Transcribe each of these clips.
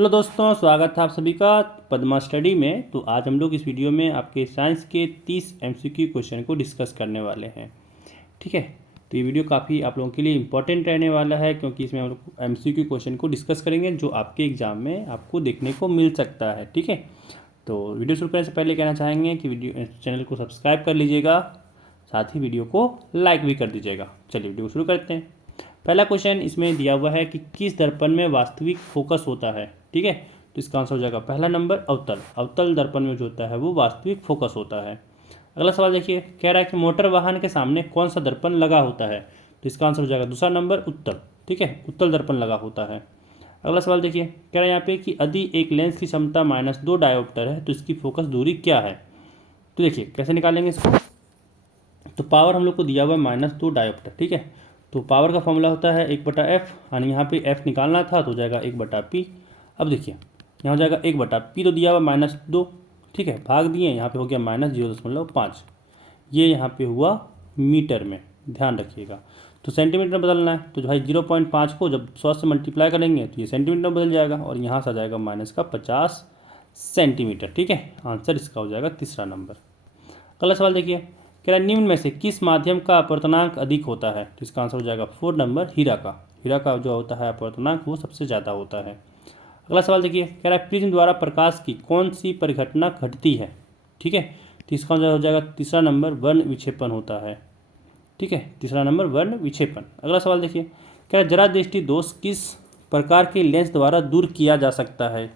Hello दोस्तों, स्वागत है आप सभी का पद्मा स्टडी में। तो आज हम लोग इस वीडियो में आपके साइंस के 30 एमसीक्यू क्वेश्चन को डिस्कस करने वाले हैं। ठीक है, तो ये वीडियो काफ़ी आप लोगों के लिए इंपॉर्टेंट रहने वाला है, क्योंकि इसमें हम लोग एमसीक्यू क्वेश्चन को डिस्कस करेंगे जो आपके एग्जाम में आपको देखने को मिल सकता है। ठीक है, तो वीडियो शुरू करने से पहले कहना चाहेंगे कि वीडियो चैनल को सब्सक्राइब कर लीजिएगा, साथ ही वीडियो को लाइक भी कर दीजिएगा। चलिए वीडियो शुरू करते हैं। पहला क्वेश्चन इसमें दिया हुआ है कि किस दर्पण में वास्तविक फोकस होता है। ठीक है, तो इसका आंसर हो जाएगा पहला नंबर अवतल। अवतल दर्पण में जो होता है वो वास्तविक फोकस होता है। अगला सवाल देखिए, कह रहा है कि मोटर वाहन के सामने कौन सा दर्पण लगा होता है। तो इसका आंसर हो जाएगा दूसरा नंबर उत्तल। ठीक है, उत्तल दर्पण लगा होता है। अगला सवाल देखिए, कह रहा है यहाँ पे कि यदि एक लेंस की क्षमता -2 डायोप्टर है तो इसकी फोकस दूरी क्या है। तो देखिए कैसे निकालेंगे इसको। तो पावर हम लोग को दिया हुआ है -2 डायोप्टर। ठीक है, तो पावर का फॉर्मूला होता है 1/f, यानी यहाँ पे f निकालना था तो हो जाएगा 1/p। अब देखिए यहाँ हो जाएगा 1/p, तो दिया हुआ -2। ठीक है, भाग दिए, यहाँ पे हो गया -0.5। ये यहाँ पे हुआ मीटर में, ध्यान रखिएगा। तो सेंटीमीटर में बदलना है, तो भाई 0.5 को जब 100 से मल्टीप्लाई करेंगे तो ये सेंटीमीटर में बदल जाएगा और यहाँ से आ जाएगा -50 सेंटीमीटर। ठीक है, आंसर इसका हो जाएगा तीसरा नंबर। अगला सवाल देखिए, कह रहा है निम्न में से किस माध्यम का अपवर्तनांक अधिक होता है। तो इसका आंसर हो जाएगा 4 नंबर हीरा का। हीरा का जो होता है अपवर्तनांक वो सबसे ज़्यादा होता है। अगला सवाल देखिए, कह रहा है प्रिज्म द्वारा प्रकाश की कौन सी परिघटना घटती है। ठीक है, तो इसका आंसर हो जाएगा तीसरा नंबर वर्ण विक्षेपण होता है। ठीक है, तीसरा नंबर वर्ण विक्षेपण। अगला सवाल देखिए, कह रहा है जरा दृष्टि दोष किस प्रकार के लेंस द्वारा दूर किया जा सकता है।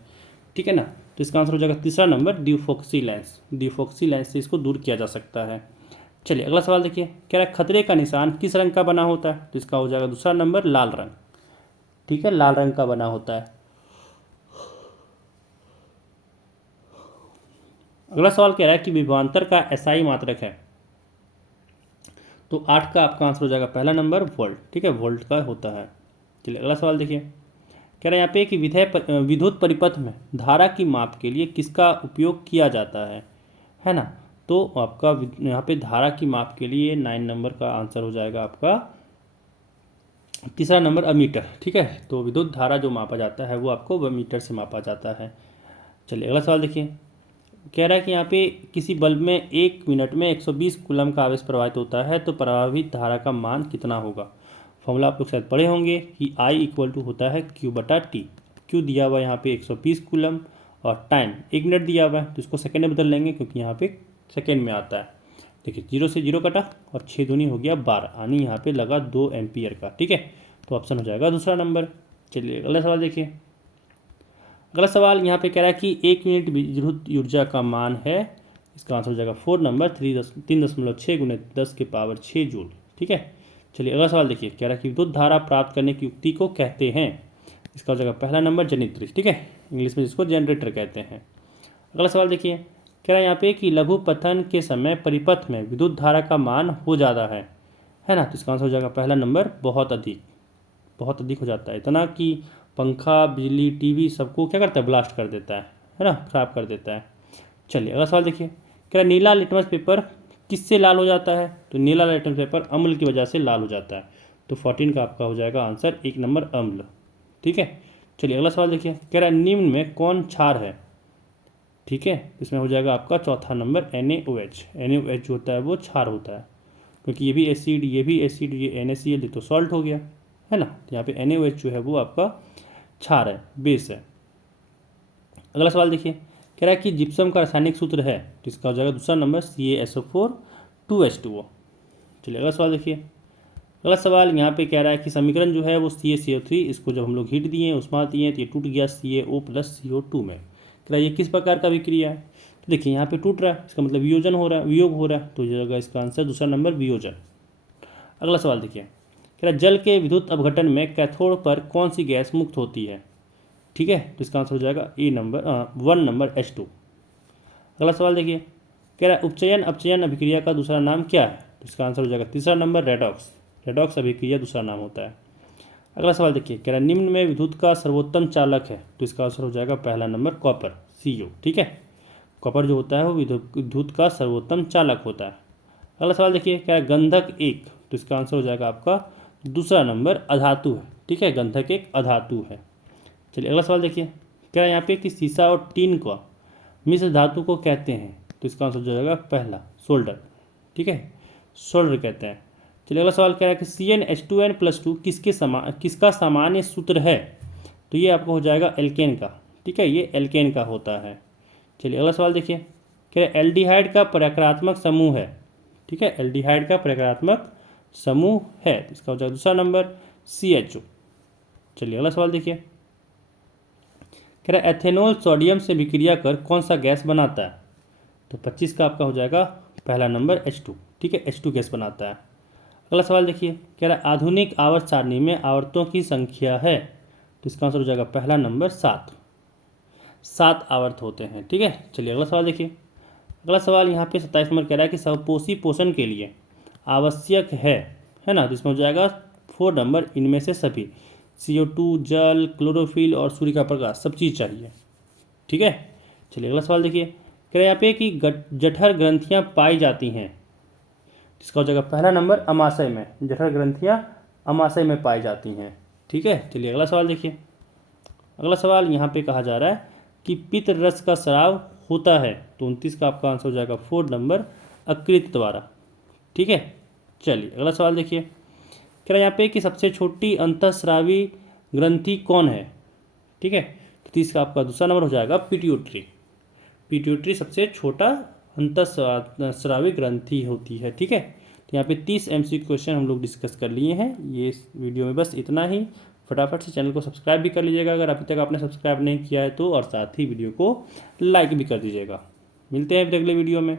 ठीक है ना, तो इसका आंसर हो जाएगा तीसरा नंबर ड्यूफोक्सी लेंस। ड्यूफोक्सी लेंस से इसको दूर किया जा सकता है। चलिए अगला सवाल देखिए, कह रहा है खतरे का निशान किस रंग का बना होता है। तो इसका हो जाएगा दूसरा नंबर लाल रंग। ठीक है, लाल रंग का बना होता है। अगला सवाल कह रहा है कि विभवांतर का एसआई मात्रक है। तो 8 का आपका आंसर हो जाएगा पहला नंबर वोल्ट। ठीक है, वोल्ट का होता है। चलिए अगला सवाल देखिए, कह रहा है यहाँ पे कि विद्युत परिपथ में धारा की माप के लिए किसका उपयोग किया जाता है ना। तो आपका यहाँ पे धारा की माप के लिए 9 नंबर का आंसर हो जाएगा आपका तीसरा नंबर अमीटर। ठीक है, तो विद्युत धारा जो मापा जाता है वो आपको अमीटर से मापा जाता है। चलिए अगला सवाल देखिए, कह रहा है कि यहाँ पे किसी बल्ब में 1 मिनट में 120 कूलम का आवेश प्रवाहित होता है तो प्रभावित धारा का मान कितना होगा। फॉर्मूला आप लोग शायद पढ़े होंगे कि I = होता है Q/T। Q दिया हुआ है यहाँ पे 120 कूलम और टाइम 1 मिनट दिया हुआ है, तो इसको सेकेंड में बदल लेंगे क्योंकि यहाँ पे सेकेंड में आता है। देखिए 0 से 0 कटा और 6 दूनी हो गया 12, यानी यहाँ पे लगा 2 एम्पियर का। ठीक है, तो ऑप्शन हो जाएगा दूसरा नंबर। चलिए अगला सवाल देखिए, अगला सवाल यहाँ पे कह रहा है कि 1 यूनिट विद्युत ऊर्जा का मान है। इसका आंसर हो जाएगा 4 नंबर 3.6 × 10⁻6 जूल। ठीक है, चलिए अगला सवाल देखिए, कह रहा है कि विद्युत धारा प्राप्त करने की युक्ति को कहते हैं। इसका हो जाएगा पहला नंबर जनित्री। ठीक है, इंग्लिश में जिसको जनरेटर कहते हैं। अगला सवाल देखिए, कह रहा है यहाँ पे कि लघु पतन के समय परिपथ में विद्युत धारा का मान हो जाता है ना। तो इसका आंसर हो जाएगा पहला नंबर बहुत अधिक। बहुत अधिक हो जाता है, इतना कि पंखा, बिजली, टीवी सबको क्या करता है, ब्लास्ट कर देता है ना, खराब कर देता है। चलिए अगला सवाल देखिए, कह रहा है नीला लिटमस पेपर किससे लाल हो जाता है। तो नीला लिटमस पेपर अम्ल की वजह से लाल हो जाता है। तो 14 का आपका हो जाएगा आंसर 1 नंबर अम्ल। ठीक है, चलिए अगला सवाल देखिए, कह रहा है निम्न में कौन क्षार है। ठीक है, इसमें हो जाएगा आपका चौथा नंबर NaOH। NaOH जो होता है वो क्षार होता है, क्योंकि ये भी एसिड, ये भी एसिड, ये NaCl, ये तो सॉल्ट हो गया है ना। तो यहाँ पे NaOH जो है वो आपका क्षार है, बेस है। अगला सवाल देखिए, कह रहा है कि जिप्सम का रासायनिक सूत्र है। तो इसका हो जाएगा दूसरा नंबर CaSO4 2H2O। चलिए अगला सवाल देखिए, अगला सवाल यहाँ पे कह रहा है कि समीकरण जो है वो CaCO3, इसको जब हम लोग हीट दिए, उष्मा दिए तो ये टूट गया CaO + CO2 में। कह रहा है ये किस प्रकार का विक्रिया है। तो देखिए यहाँ पे टूट रहा है, इसका मतलब वियोजन हो रहा है, वियोग हो रहा है, तो हो जाएगा इसका आंसर दूसरा नंबर वियोजन। अगला सवाल देखिए, कह रहा है जल के विद्युत अपघटन में कैथोड पर कौन सी गैस मुक्त होती है। ठीक है, तो इसका आंसर हो जाएगा 1 नंबर H2। अगला सवाल देखिए, कह रहा है उपचयन अपचयन अभिक्रिया का दूसरा नाम क्या है। तो इसका आंसर हो जाएगा तीसरा नंबर रेडॉक्स। रेडॉक्स अभिक्रिया दूसरा नाम होता है। अगला सवाल देखिए, कह रहा है निम्न में विद्युत का सर्वोत्तम चालक है। तो इसका आंसर हो जाएगा पहला नंबर कॉपर CO। ठीक है, कॉपर जो होता है वो विद्युत का सर्वोत्तम चालक होता है। अगला सवाल देखिए, क्या है गंधक 1। तो इसका आंसर हो जाएगा आपका दूसरा नंबर अधातु है। ठीक है, गंधक एक अधातु है। चलिए अगला सवाल देखिए, कह रहा है यहाँ पे कि सीसा और टीन को मिश्र धातु को कहते हैं, तो इसका आंसर हो जाएगा पहला सोल्डर। ठीक है, सोल्डर कहते हैं। चलिए अगला सवाल कह रहा है कि CnH2n+2 किसका सामान्य सूत्र है, तो ये आपको हो जाएगा एल्केन का। ठीक है, ये एल्केन का होता है। चलिए अगला सवाल देखिए, कह रहा है एल्डिहाइड का प्रकारात्मक समूह है। ठीक है, एल्डिहाइड का प्रकारात्मक समूह है, तो इसका हो जाएगा दूसरा नंबर CHO। चलिए अगला सवाल देखिए, कह रहा है एथेनॉल सोडियम से विक्रिया कर कौन सा गैस बनाता है, तो 25 का आपका हो जाएगा पहला नंबर H2। ठीक है, H2 गैस बनाता है। अगला सवाल देखिए, कह रहा है आधुनिक आवर्त सारणी में आवर्तों की संख्या है, तो इसका आंसर हो जाएगा पहला नंबर 7। 7 आवर्त होते हैं। ठीक है, चलिए अगला सवाल देखिए, अगला सवाल यहाँ पे 27 नंबर कह रहा है कि स्वपोषी पोषण के लिए आवश्यक है ना, तो इसमें हो जाएगा 4 नंबर इनमें से सभी, CO2, जल, क्लोरोफिल और सूर्य का प्रकाश, सब चीज़ चाहिए। ठीक है, चलिए अगला सवाल देखिए, कह रहे हैं यहाँ पे कि जठर ग्रंथियाँ पाई जाती हैं, इसका हो जाएगा पहला नंबर अमाशय में। जठर ग्रंथियाँ अमाशय में पाई जाती हैं। ठीक है, चलिए अगला सवाल देखिए, अगला सवाल यहाँ पे कहा जा रहा है कि पित्त रस का स्राव होता है, तो 29 का आपका आंसर हो जाएगा 4 नंबर अकृत द्वारा। ठीक है, चलिए अगला सवाल देखिए, कह रहा है यहाँ पे कि सबसे छोटी अंतःस्रावी ग्रंथि कौन है। ठीक है, तो 30 का आपका दूसरा नंबर हो जाएगा पिट्यूटरी। पिट्यूटरी सबसे छोटा अंतःस्रावी ग्रंथि होती है। ठीक है, तो यहाँ पे 30 MCQ क्वेश्चन हम लोग डिस्कस कर लिए हैं। ये इस वीडियो में बस इतना ही। फटाफट से चैनल को सब्सक्राइब भी कर लीजिएगा अगर अभी तक आपने सब्सक्राइब नहीं किया है तो, और साथ ही वीडियो को लाइक भी कर दीजिएगा। मिलते हैं अगले वीडियो में।